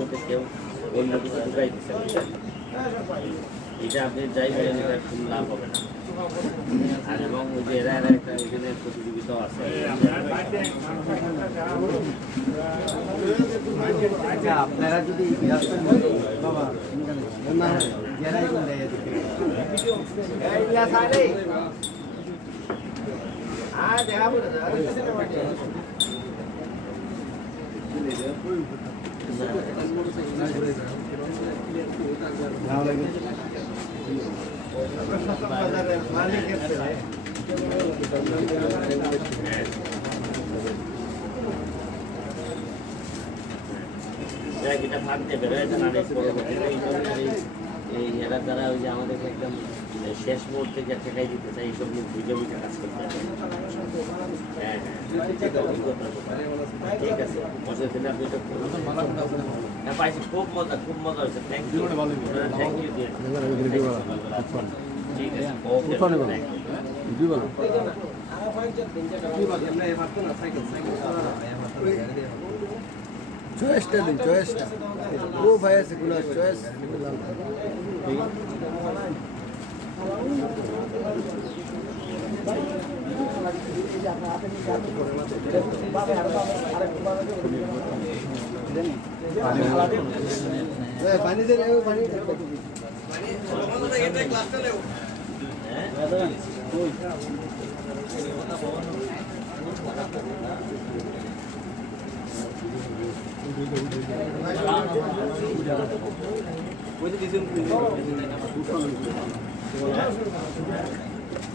মধ্যে কেউ অন্য কিছু ঢুকাই দিচ্ছে বুঝছেন? এটা আপনি যাই বলেন এটা খুব লাভ হবে না। আর এবং ওই যে এরা একটা এখানে প্রতিযোগিতাও আছে। আপনারা যদি এটা থাকতে পারে এটা না এই এরা দ্বারা ওই যে আমাদেরকে একদম শেষ মুহূর্তে যে ঠেকাই দিতে চাই এইসব নিয়ে বুঝে বুঝে কাজ করতে হবে। হ্যাঁ ঠিক আছে বসে দিলে আপনি এটা হ্যাঁ পাইছি খুব মজা হয়েছে। থ্যাংক ইউ থ্যাংক ইউ ঠিক আছে ওকে চয়েসটা দিন চয়েসটা ও ভাই আছে কোনো চয়েস পানি দে পানি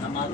আমার